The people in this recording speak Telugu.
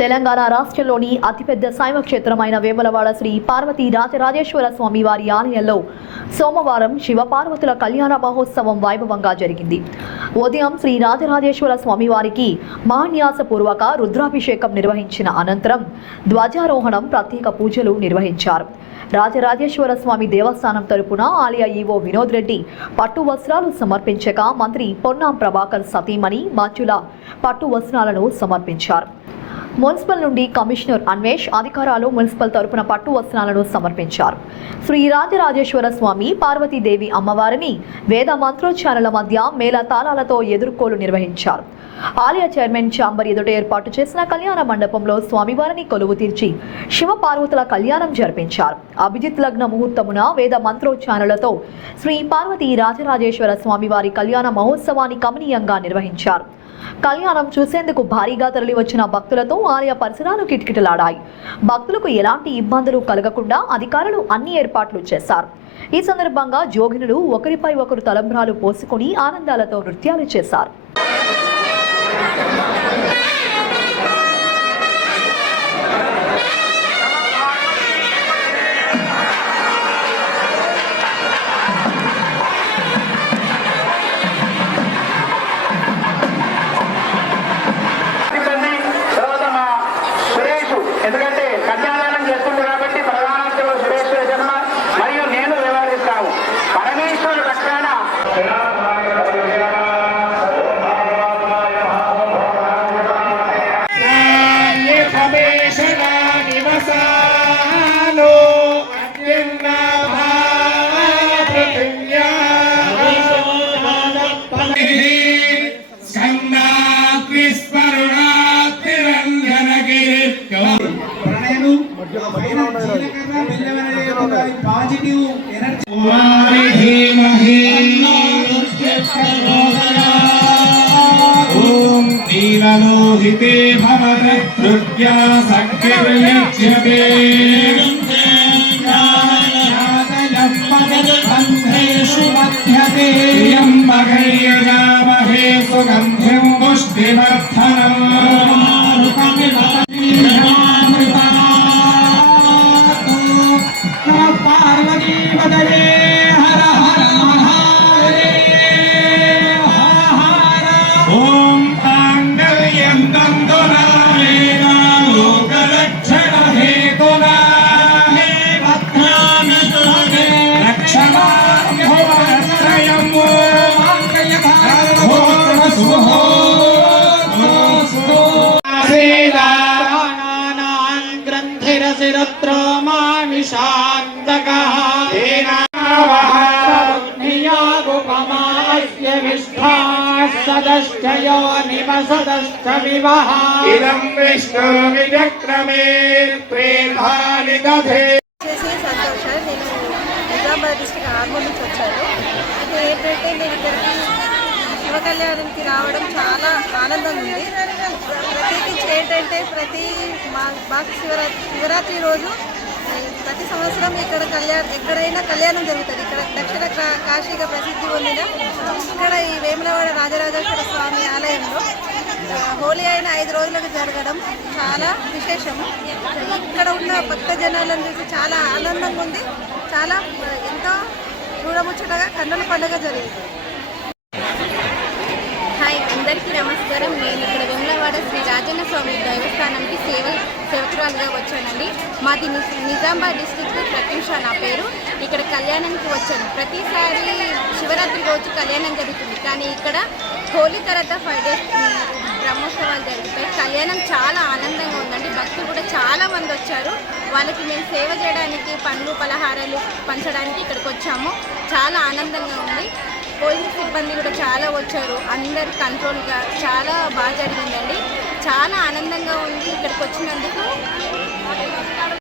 తెలంగాణ రాష్ట్రంలోని అతిపెద్ద శైవ క్షేత్రమైన వేములవాడ శ్రీ పార్వతీ రాజరాజేశ్వర స్వామి వారి ఆలయంలో సోమవారం శివపార్వతుల కళ్యాణ మహోత్సవం వైభవంగా జరిగింది. ఉదయం శ్రీ రాజరాజేశ్వర స్వామి వారికి మహాన్యాసపూర్వక రుద్రాభిషేకం నిర్వహించిన అనంతరం ధ్వజారోహణం, ప్రత్యేక పూజలు నిర్వహించారు. రాజరాజేశ్వర స్వామి దేవస్థానం తరపున ఆలయ ఈవో వినోద్ రెడ్డి పట్టు వస్త్రాలు సమర్పించగా మంత్రి పొన్నాం ప్రభాకర్ సతీమణి మంజుల పట్టు వస్త్రాలను సమర్పించారు. మున్సిపల్ నుండి కమిషనర్ అన్వేష్ అధికారులు మున్సిపల్ తరపున పట్టు వస్త్రాలను సమర్పించారు. శ్రీ రాజరాజేశ్వర స్వామి పార్వతీదేవి అమ్మవారిని వేద మంత్రోచ్చారణల మధ్య మేళ తాళాలతో ఎదుర్కోలు నిర్వహించారు. ఆలయ చైర్మన్ చాంబర్ ఎదుట ఏర్పాటు చేసిన కళ్యాణ మండపంలో స్వామివారిని కొలువు తీర్చి శివ పార్వతుల కళ్యాణం జరిపించారు. అభిజిత్ లగ్న ముహూర్తమున వేద మంత్రోచ్చారణలతో శ్రీ పార్వతీ రాజరాజేశ్వర స్వామివారి కళ్యాణ మహోత్సవాన్ని కమనీయంగా నిర్వహించారు. కళ్యాణం చూసేందుకు భారీగా తరలివచ్చిన భక్తులతో ఆలయ పరిసరాలు కిటకిటలాడాయి. భక్తులకు ఎలాంటి ఇబ్బందులు కలగకుండా అధికారులు అన్ని ఏర్పాట్లు చేశారు. ఈ సందర్భంగా జోగినులు ఒకరిపై ఒకరు తలంబ్రాలు పోసుకొని ఆనందాలతో నృత్యాలు చేశారు. ఎందుకంటే కన్యాదానం చేస్తుంది కాబట్టి ప్రధానమంత్రి సురేష్ జన్మ మరియు నేను వ్యవహరిస్తాము. పరమేశ్వరుడు పక్షాన పాజిటివ్ ఎనర్జీ ఓం నీలలోహితే భవద్రుత్యా సఖ్యర్యచ్యతే బంధేషు మధ్యతే త్ర్యంబకైర్యామహే సుగంధిం పుష్టివర్ధనం పార్వతీ పదయే హర హర మహాదేవ ఓం మాంగళ్యం తంతునానేన లోకరక్షణ హేతునా హే భద్రామి తుభగే రక్షమాం భువనత్రయం మాంగళ్యధారణ శుభో సేనానాం గ్రంథిరసిరత్రమామిషాంతకః సదశ్చయో నివసదశ్చ వివహ ఇదం విష్ణుర్విచక్రమే ప్రేమాని దధే. సంతోష, నేను నిజామాబాద్ డిస్ట్రిక్ట్ ఆర్మూర్ నుంచి వచ్చాను. అయితే ఏంటంటే నేను ఇక్కడికి శివ కళ్యాణానికి రావడం చాలా ఆనందంగా ఉంది. ప్రత్యేకించి ఏంటంటే మాకు శివరాత్రి రోజు ప్రతి సంవత్సరం ఇక్కడ ఎక్కడైనా కళ్యాణం జరుగుతుంది. ఇక్కడ దక్షిణ కాశీగా ప్రసిద్ధి పొందిన ఇక్కడ ఈ వేములవాడ రాజరాజేశ్వర స్వామి ఆలయంలో హోలీ అయిన 5 రోజులకు జరగడం చాలా విశేషము. ఇక్కడ ఉన్న భక్త జనాలను చూసి చాలా ఆనందంగా ఉంది. చాలా ఎంతో చూడముచ్చటగా కన్నుల పండుగ జరిగింది. హాయ్, అందరికీ నమస్కారం. నేను ఇక్కడ వేములవాడ శ్రీ రాజన్న స్వామి దేవస్థానంకి సేవకురాలుగా వచ్చానండి. మాది నిజామాబాద్ డిస్ట్రిక్ట్ ప్రత్యూష నా పేరు. ఇక్కడ కళ్యాణానికి వచ్చాను. ప్రతిసారి శివరాత్రి రోజు కళ్యాణం జరుగుతుంది, కానీ ఇక్కడ హోలీ తర్వాత 5 days బ్రహ్మోత్సవాలు జరుగుతాయి. కళ్యాణం చాలా ఆనందంగా ఉందండి. భక్తులు కూడా చాలా మంది వచ్చారు. వాళ్ళకి మేము సేవ చేయడానికి, పండ్లు పలహారాలు పంచడానికి ఇక్కడికి వచ్చాము. చాలా ఆనందంగా ఉంది. పోలీస్ సిబ్బంది కూడా చాలా వచ్చారు. అందరు కంట్రోల్గా చాలా బాగా జరిగిందండి. చాలా ఆనందంగా ఉంది ఇక్కడికి వచ్చినందుకు.